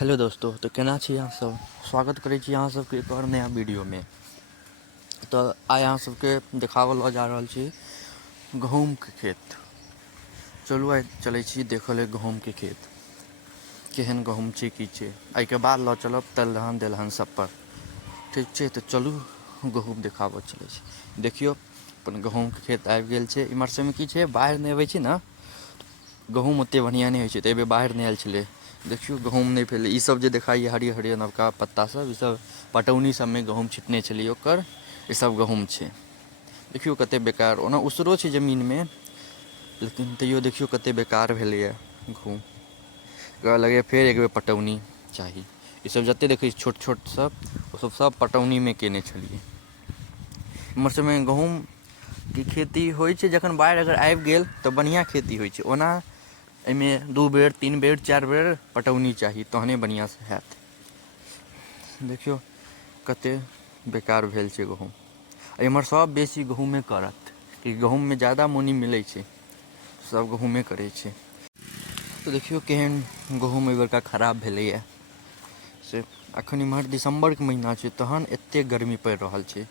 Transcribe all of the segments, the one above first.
Hello दोस्तों, तो केना छी अहाँ सब। स्वागत करै छी अहाँ सबके एक और नया वीडियो में। तो आइ अहाँ सबके देखावल जा रहल छी गहूम के खेत। चलू आइ चलै छी देखऽ लेल गहूम के खेत केहन गहूम छै की छै। एहिके बाद लऽ चलब तेलहन देलहन सब पर। ठीक छै, तऽ चलू गहूम देखाबऽ चलै छी। देखियौ अपन गहूम के खेत आबि गेल छै। इम्हर सबमे की छै, बाढ़ि नहि अबै छै ने, गहूम ओतेक बढ़िआँ नहि होइ छै। तऽ एहिबेर बाढ़ि नहि आयल छलै। देखियौ गहूम नहि भेलै। ईसब जे देखाइए हरियर हरियर नवका पत्ता सब, ईसब पटौनी सबमे गहूम छिटने छलिए ओकर ईसब गहूम छै। देखियौ कतेक बेकार, ओना उसरो छै जमीनमे, लेकिन तैयो देखियौ कतेक बेकार भेलैए गहूम। एकरा लगैए फेर एक बेर पटौनी चाही। ईसब जतेक देखै छी छोट छोट सब, ओसब सब पटौनीमे कयने छलिए। हमर सबमे गहूमके खेती होइ छै जखन बाढ़ि अगर आबि गेल तऽ बढ़िआँ खेती होइ छै। ओना एहिमे 2 बेर 3 बेर 4 बेर पटौनी चाही, तहने बढ़िआँसँ हैत। देखियौ कतेक बेकार भेल छै गहूम। एम्हर सब बेसी गहूमे करत, कि गहूममे ज़्यादा मौनी मिलै छै, सब गहूमे करै छै। तऽ देखियौ केहन गहूम एहिबेरका खराब भेलैए से। एखन इम्हर दिसम्बरके महीना छै, तहन एतेक गर्मी पड़ि रहल छै।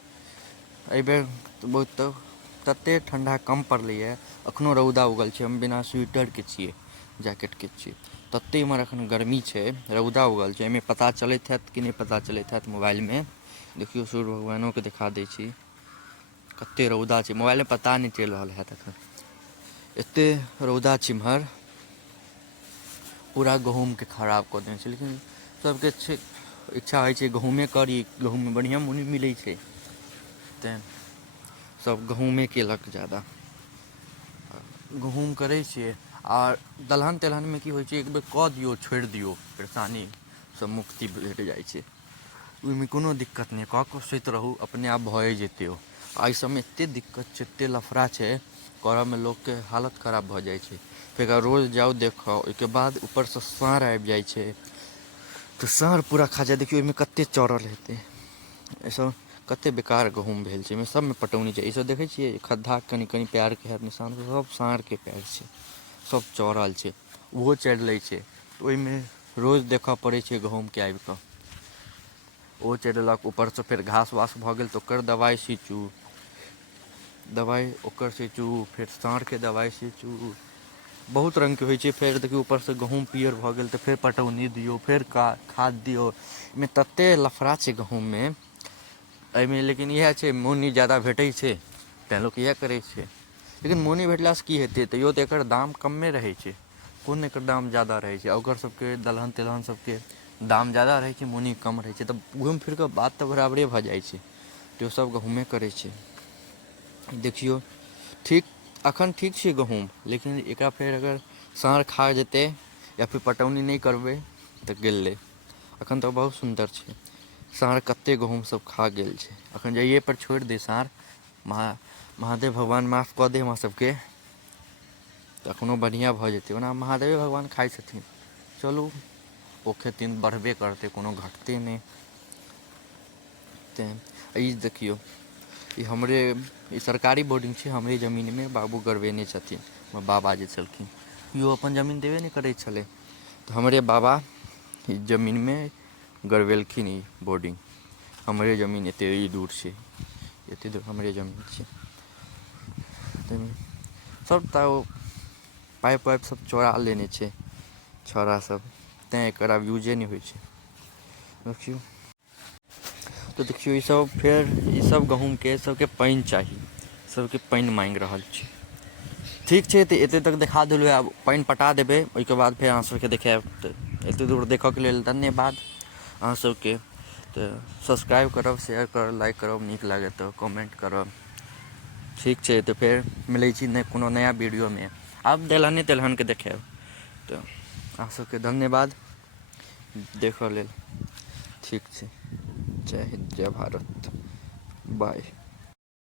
एहिबेर बहुत ततेक ठण्डा कम पड़लैए, एखनहु रौदा उगल छै। हम बिना स्वेटरके छिए, जैकेटके छिए। ततेक एम्हर एखन गर्मी छै, रौदा उगल छै। एहिमे पता चलैत हैत कि नहि पता चलैत हैत मोबाइलमे। देखियौ सूर्य भगवानोके देखा दै छी, कतेक रौदा छै। मोबाइलमे पता नहि चलि रहल हैत एखन, एतेक रौदा छै एम्हर, पूरा गहूमके खराब कऽ देने छै। लेकिन सबके छै इच्छा होइ छै गहूमे करी, गहूममे बढ़िआँ मौनी मिलै छै, तेँ सब गहूमे केलक ज़्यादा। गहूम करै छिए। आओर दलहन तेलहनमे की होइ छै, एक बेर कऽ दिऔ छोड़ि दिऔ, परेशानीसँ मुक्ति भेट जाइ छै। ओहिमे कोनो दिक्कत नहि, कऽ कऽ सुति रहू, अपने आप भए जेतै ओ। एहि सबमे एतेक दिक्कत छै, एतेक लफड़ा छै, करऽमे लोकके हालत खराब भऽ जाइ छै। फेर एकरा रोज जाउ देखऽ, ओहिके बाद ऊपरसँ साँढ़ आबि जाइ छै, तऽ साँढ़ पूरा खा जाइ। देखियौ एहिमे कतेक चरल हेतै। एहिसब कतेक बेकार गहूम भेल छै। एहिमे सबमे पटौनी छै। ईसब देखै छिए खद्धा कनि कनि पयरके हैत निशान, सब साँढ़के पयर छै, सब चरल छै। ओहो चरि लै छै, तऽ ओहिमे रोज देखऽ पड़ै छै गहूमके आबि कऽ। ओ चरि लेलक, ऊपरसँ फेर घास वास भऽ गेल तऽ ओकर दवाइ छीँचू, दवाइ ओकर छीँचू, फेर साँढ़के दवाइ छीँचू, बहुत रङ्गके होइ छै। फेर देखियौ ऊपरसँ गहूम पीयर भऽ गेल तऽ फेर पटौनी दिऔ, फेर खाद दिऔ। एहिमे ततेक लफड़ा छै गहूममे। एहिमे लेकिन इएह छै, मौनी ज़्यादा भेटै छै तेँ लोक इएह करै छै। लेकिन मौनी भेटलासँ की हेतै, तैओ तऽ एकर दाम कमे रहै छै, कोन एकर दाम ज़्यादा रहै छै। ओकर सबके दलहन तेलहन सबके दाम ज़्यादा रहै छै, मौनी कम रहै छै। तऽ घुमि फिरि कऽ बात तऽ बराबरे भऽ जाइ छै, तऽ ओ सब गहूमे करै छै। देखियौ ठीक, एखन ठीक छै गहूम, लेकिन एकरा फेर अगर साँढ़ खा जेतै या फिर पटौनी नहि करबै तऽ गेलै। एखन तऽ बहुत सुन्दर छै। साँढ़ कतेक गहूम सब खा गेल छै। एखन जाइएपर छोड़ि दै साँढ़, महादेव भगवान माफ कऽ दै हमरा सबके, तऽ एखनो बढ़िआँ भऽ जेतै। ओना महादेवे भगवान खाइ छथिन, चलू ओ खेथिन, बढ़बे करतै, कोनो घटतै नहि। तेँ ई देखियौ, ई हमरे ई सरकारी बोर्डिंग छै, हमरे ज़मीनमे बाबू गड़बेने छथिन। हमर बाबा जे छलखिन, केओ अपन जमीन देबे नहि करै छलै, तऽ हमरे बाबा ई जमीनमे गड़बेलखिन ई बोर्डिंग। हमरे जमीन एतेक दूर छै, एतेक दूर हमरे जमीन छै। ताहिमे सब तऽ ओ पाइप वाइप सब चोरा लेने छै छौड़ा सब, तेँ एकर आब यूजे नहि होइ छै। देखियौ तऽ देखियौ ईसब फेर ईसब गहूमके सबके पानि चाही, सबके पानि माँगि रहल छै। ठीक छै, तऽ एतेक तक देखा देलहुँ, आब पानि पटा देबै, ओहिके बाद फेर अहाँ सबके देखाएब। तऽ एतेक दूर देखऽके लेल धन्यवाद अहाँ सबके। तऽ सब्सक्राइब करब, शेयर करब, लाइक करब, नीक लागै तऽ कमेन्ट करब। ठीक छै, तऽ फेर मिलै छी कोनो नया वीडियोमे। आब दलहने तेलहनके देखाएब। तऽ अहाँ सबके धन्यवाद देखऽ लेल। ठीक छै, जय हिन्द जय भारत, बाय।